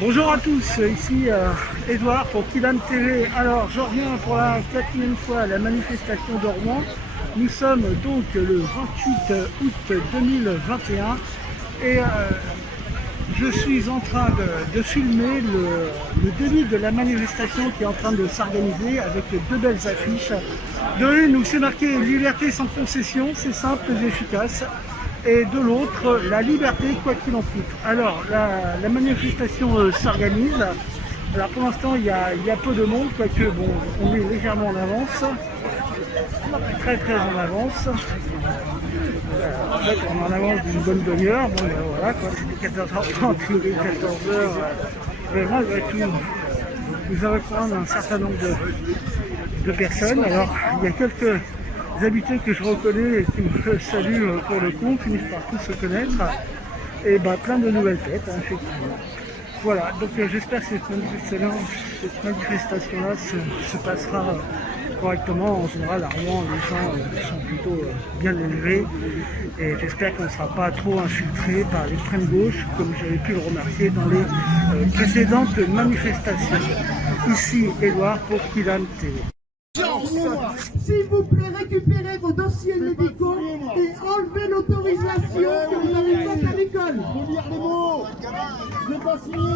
Bonjour à tous, ici Edouard pour Kilan TV. Alors je reviens pour la 4e fois à la manifestation de Rouen. Nous sommes donc le 28 août 2021 et je suis en train de filmer le début de la manifestation qui est en train de s'organiser avec deux belles affiches. De l'une où c'est marqué liberté sans concession, c'est simple et efficace. Et de l'autre, la liberté quoi qu'il en coûte. Alors, la manifestation s'organise. Alors pour l'instant, il y a peu de monde, quoique bon, on est légèrement en avance. Très en avance. En fait, on est en avance d'une bonne demi-heure. Bon, ben voilà, quoi, c'était 14h30, il est 14h. Mais malgré tout, nous avons quand même un certain nombre de personnes. Alors, il y a quelques habitués que je reconnais et qui me saluent pour le coup, finissent par tous se connaître, et bah, plein de nouvelles têtes, hein, effectivement. Voilà, donc j'espère que cette manifestation-là se passera correctement. En général, à Rouen, les gens sont plutôt bien élevés, et j'espère qu'on ne sera pas trop infiltré par l'extrême gauche, comme j'avais pu le remarquer dans les précédentes manifestations. Ici, Edouard pour Kilan TV. S'il vous plaît, récupérez vos dossiers médicaux et enlevez l'autorisation que vous avez faite à l'école. Je n'ai pas signé,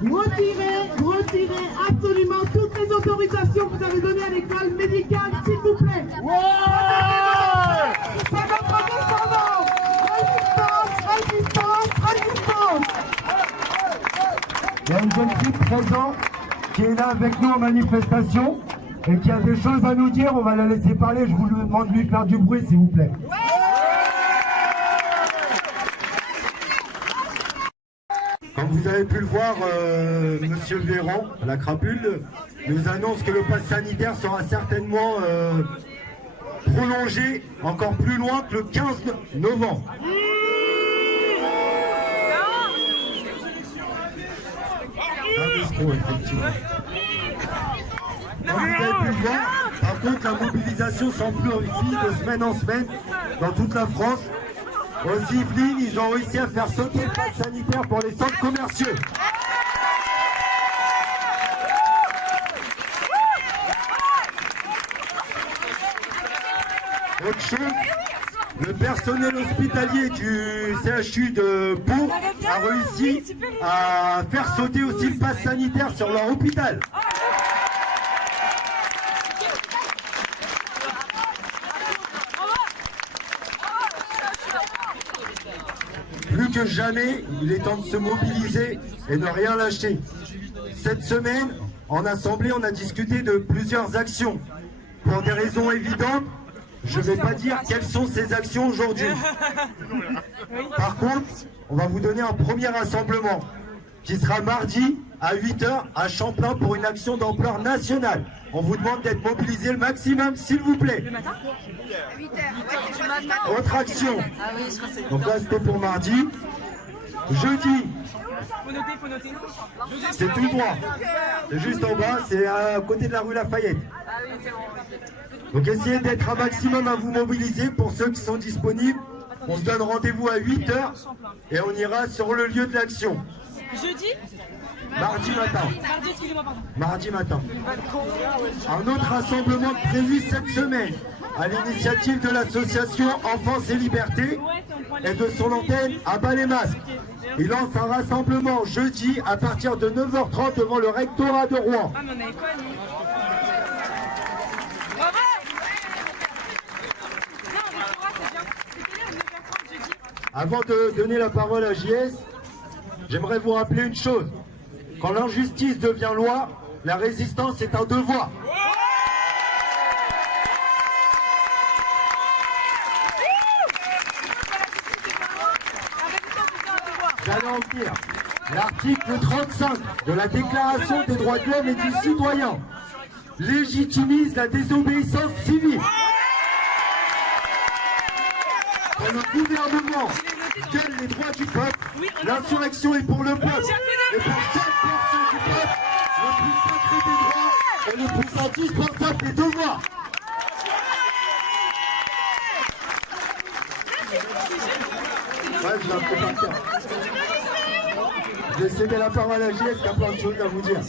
moi. Retirez absolument toutes les autorisations que vous avez données à l'école médicale, s'il vous plaît. C'est notre descendance. Résistance. Il y a une jeune fille présente qui est là avec nous en manifestation et qui a des choses à nous dire. On va la laisser parler. Je vous demande de lui faire du bruit, s'il vous plaît. Comme vous avez pu le voir, Monsieur Véran, à la crapule, nous annonce que le pass sanitaire sera certainement prolongé encore plus loin que le 15 novembre. Un escroc, effectivement. Comme vous avez pu le voir, par contre, la mobilisation s'amplifie de semaine en semaine dans toute la France. Aux Yvelines, ils ont réussi à faire sauter le pass sanitaire pour les centres commerciaux. Autre chose, le personnel hospitalier du CHU de Pau a réussi à faire sauter aussi le pass sanitaire sur leur hôpital. Plus que jamais, il est temps de se mobiliser et ne rien lâcher. Cette semaine, en assemblée, on a discuté de plusieurs actions. Pour des raisons évidentes, je ne vais pas dire quelles sont ces actions aujourd'hui. Par contre, on va vous donner un premier rassemblement qui sera mardi à 8h à Champlain pour une action d'ampleur nationale. On vous demande d'être mobilisés le maximum, s'il vous plaît. Le matin à 8h, ouais, c'est le matin. Autre action. Ah oui, je crois que c'est... Donc là, c'était pour mardi. Jeudi, Faut noter. c'est tout droit. C'est juste en bas, c'est à côté de la rue Lafayette. Ah oui, c'est bon. Donc essayez d'être un maximum à vous mobiliser. Pour ceux qui sont disponibles, on se donne rendez-vous à 8h et on ira sur le lieu de l'action. Jeudi? Mardi matin. Mardi, excusez-moi, pardon. Mardi matin. Un autre rassemblement prévu cette semaine à l'initiative de l'association Enfance et Liberté et de son antenne à Bas-les-Masques. Il lance un rassemblement jeudi à partir de 9h30 devant le rectorat de Rouen. Ah, mais on avait quoi, nous? Non, on rectorat, c'est bien. C'était là, 9h30 jeudi. Avant de donner la parole à JS, j'aimerais vous rappeler une chose. Quand l'injustice devient loi, la résistance est un devoir. J'allais en venir. L'article 35 de la Déclaration des droits de l'homme et du citoyen légitimise la désobéissance civile. Quand le gouvernement viole les droits du peuple, l'insurrection est pour le peuple. Et pour chaque personne du peuple, le plus sacré des droits et le plus indispensable des devoirs. Ouais, je l'ai un peu par cœur. Je vais céder la parole à JS qui a plein de choses à vous dire.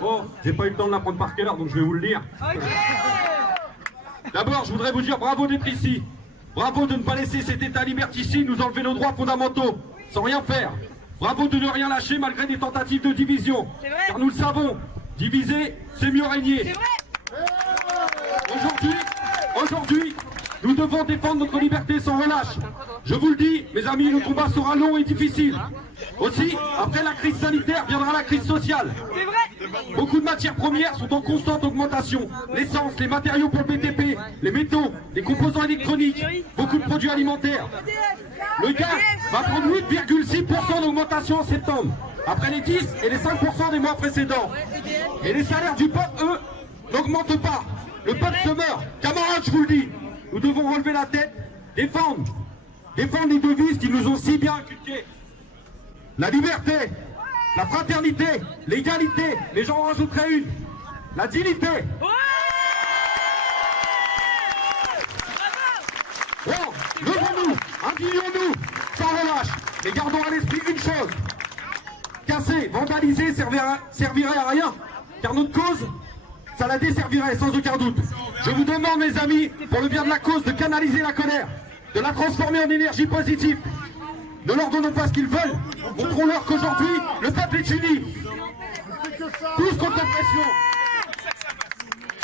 Bon, j'ai pas eu le temps de l'apprendre par cœur, donc je vais vous le lire. D'abord, je voudrais vous dire bravo d'être ici. Bravo de ne pas laisser cet état liberticide nous enlever nos droits fondamentaux, sans rien faire. Bravo de ne rien lâcher malgré des tentatives de division. Car nous le savons, diviser, c'est mieux régner. Aujourd'hui, nous devons défendre notre liberté sans relâche. Je vous le dis, mes amis, le combat sera long et difficile. Aussi, après la crise sanitaire, viendra la crise sociale. Beaucoup de matières premières sont en constante augmentation. L'essence, les matériaux pour le BTP, les métaux, les composants électroniques, beaucoup de produits alimentaires. Le gaz va prendre 8,6% d'augmentation en septembre, après les 10 et les 5% des mois précédents. Et les salaires du peuple, eux, n'augmentent pas. Le peuple se meurt. Camarades, je vous le dis, nous devons relever la tête, défendre les devises qui nous ont si bien inculquées. La liberté, la fraternité, l'égalité, mais j'en rajouterai une, la dignité. Bon, levons-nous, indignons-nous, sans relâche, mais gardons à l'esprit une chose. Casser, vandaliser servirait à rien, car notre cause, ça la desservirait sans aucun doute. Je vous demande, mes amis, pour le bien de la cause, de canaliser la colère, de la transformer en énergie positive. Ne leur donnons pas ce qu'ils veulent, montrons-leur qu'aujourd'hui, le peuple est uni. Tous contre pression.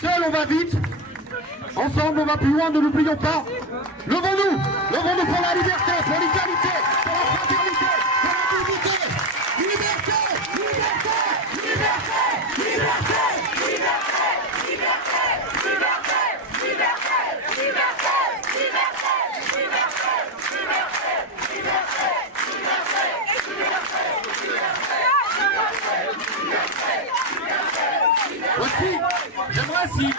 Seul on va vite, ensemble on va plus loin, ne l'oublions pas. Levons-nous pour la liberté, pour l'égalité, pour la fraternité, pour la dignité. Liberté, liberté, liberté, liberté, liberté, liberté, liberté, liberté, liberté, Aussi, j'aimerais s'il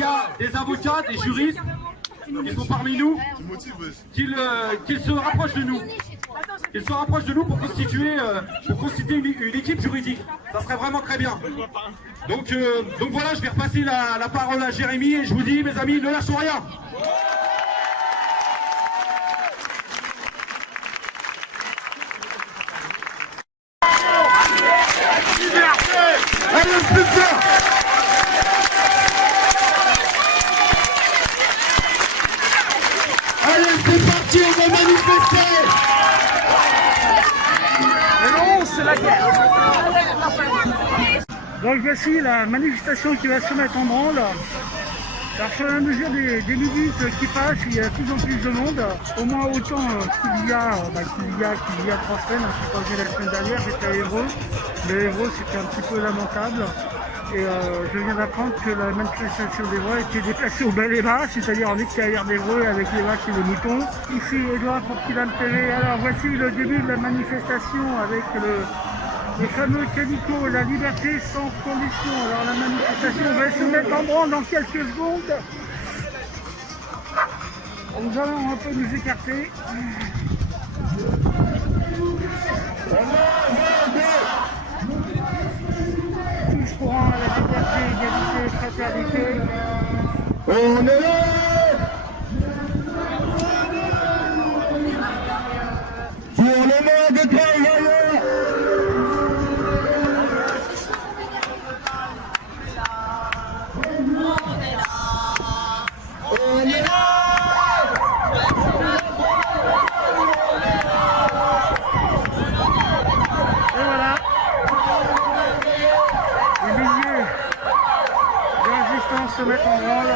y a des avocats, des juristes qui sont parmi nous, qu'ils se rapprochent de nous. Qu'ils se rapprochent de nous pour constituer une équipe juridique. Ça serait vraiment très bien. Donc voilà, je vais repasser la parole à Jérémy et je vous dis, mes amis, ne lâchons rien. Allez, plus fort! Allez, c'est parti, on va manifester! Et le 11, c'est la guerre. Donc voici la manifestation qui va se mettre en branle. Alors, sur la mesure des minutes qui passent, il y a de plus en plus de monde, au moins autant qu'il y a 3 semaines. Je suis pas venu la semaine dernière, j'étais à Évreux. Mais Évreux, c'était un petit peu lamentable. Et je viens d'apprendre que la manifestation d'Évreux était déplacée au bel et bas, c'est-à-dire en extérieur d'Évreux avec les vaches et les moutons. Ici, Edouard pour Kylian TV. Alors, voici le début de la manifestation avec le fameux calicot, la liberté sans condition. Alors la manifestation va se mettre en branle dans quelques secondes. Nous allons un peu nous écarter. Tous courant à la liberté, égalité, fraternité. On est là! Pour le monde de travailleurs! Et voilà, les milliers de résistants se mettent en branle.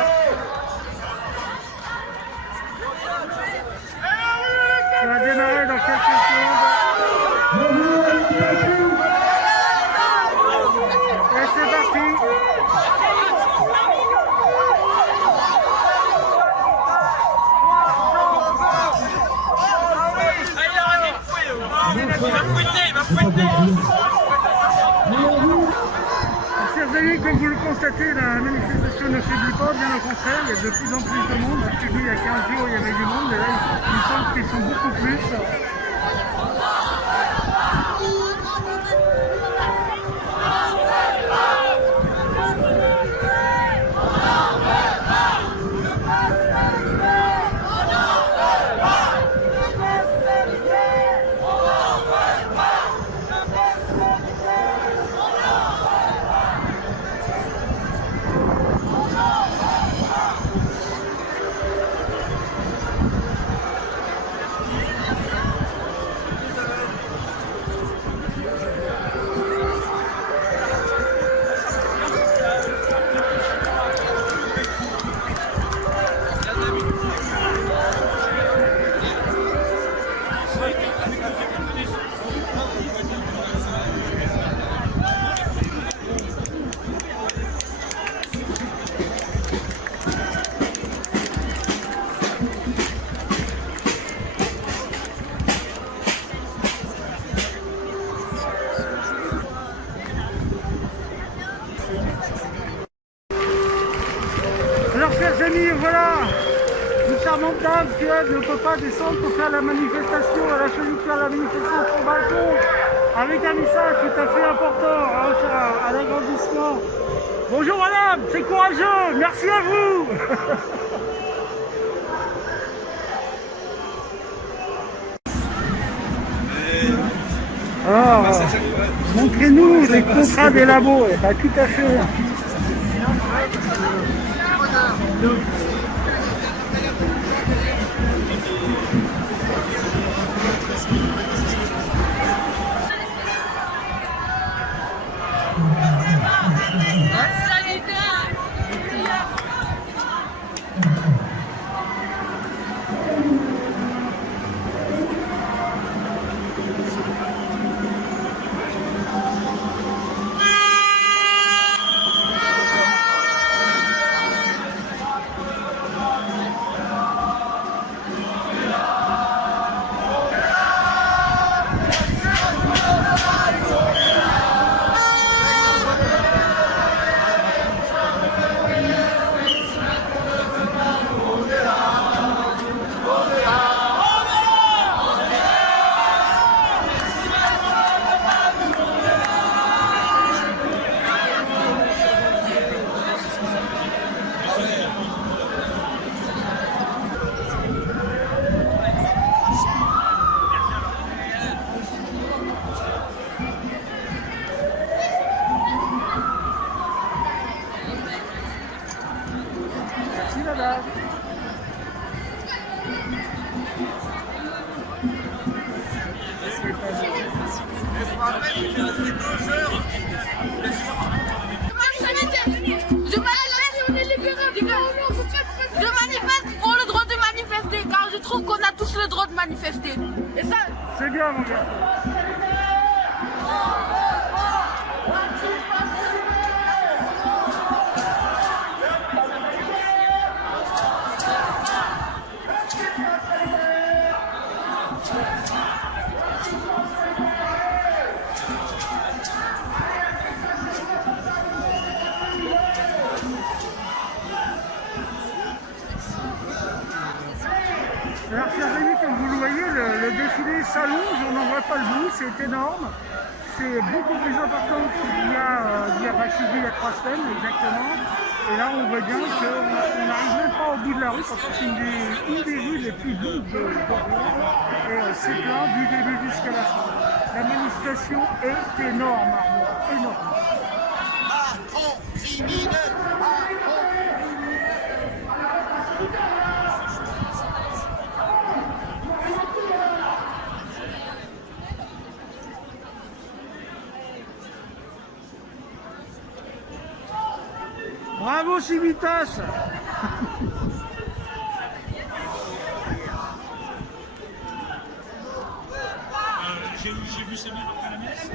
Ça va démarrer dans quelques secondes. Et c'est parti. Chers amis, comme vous le constatez, la manifestation ne faiblit pas, bien au contraire, il y a de plus en plus de monde. Je suis dit, il y a 15 jours, il y avait du monde, mais là, il me semble qu'ils sont beaucoup plus. madame, qui elle ne peut pas descendre pour faire la manifestation, elle a choisi de faire la manifestation sur le balcon, avec un message tout à fait important à l'agrandissement. Bonjour madame, c'est courageux, merci à vous. Alors, montrez-nous les contrats des labos, bah, tout à fait. Merci madame. Je manifeste pour le droit de manifester, car je trouve qu'on a tous le droit de manifester. Et ça, C'est bien mon gars. Alors chers amis, comme vous le voyez, le défilé s'allonge, on n'en voit pas le bout, c'est énorme. C'est beaucoup plus important qu'il y a il y a 3 semaines exactement. Et là on voit bien qu'on n'arrive même pas au bout de la rue, parce que c'est une des rues les plus longues de Bordeaux. Et c'est plein du début jusqu'à la fin. La manifestation est énorme, Arnaud, énorme. Bravo Civitas. J'ai vu Samir après la messe.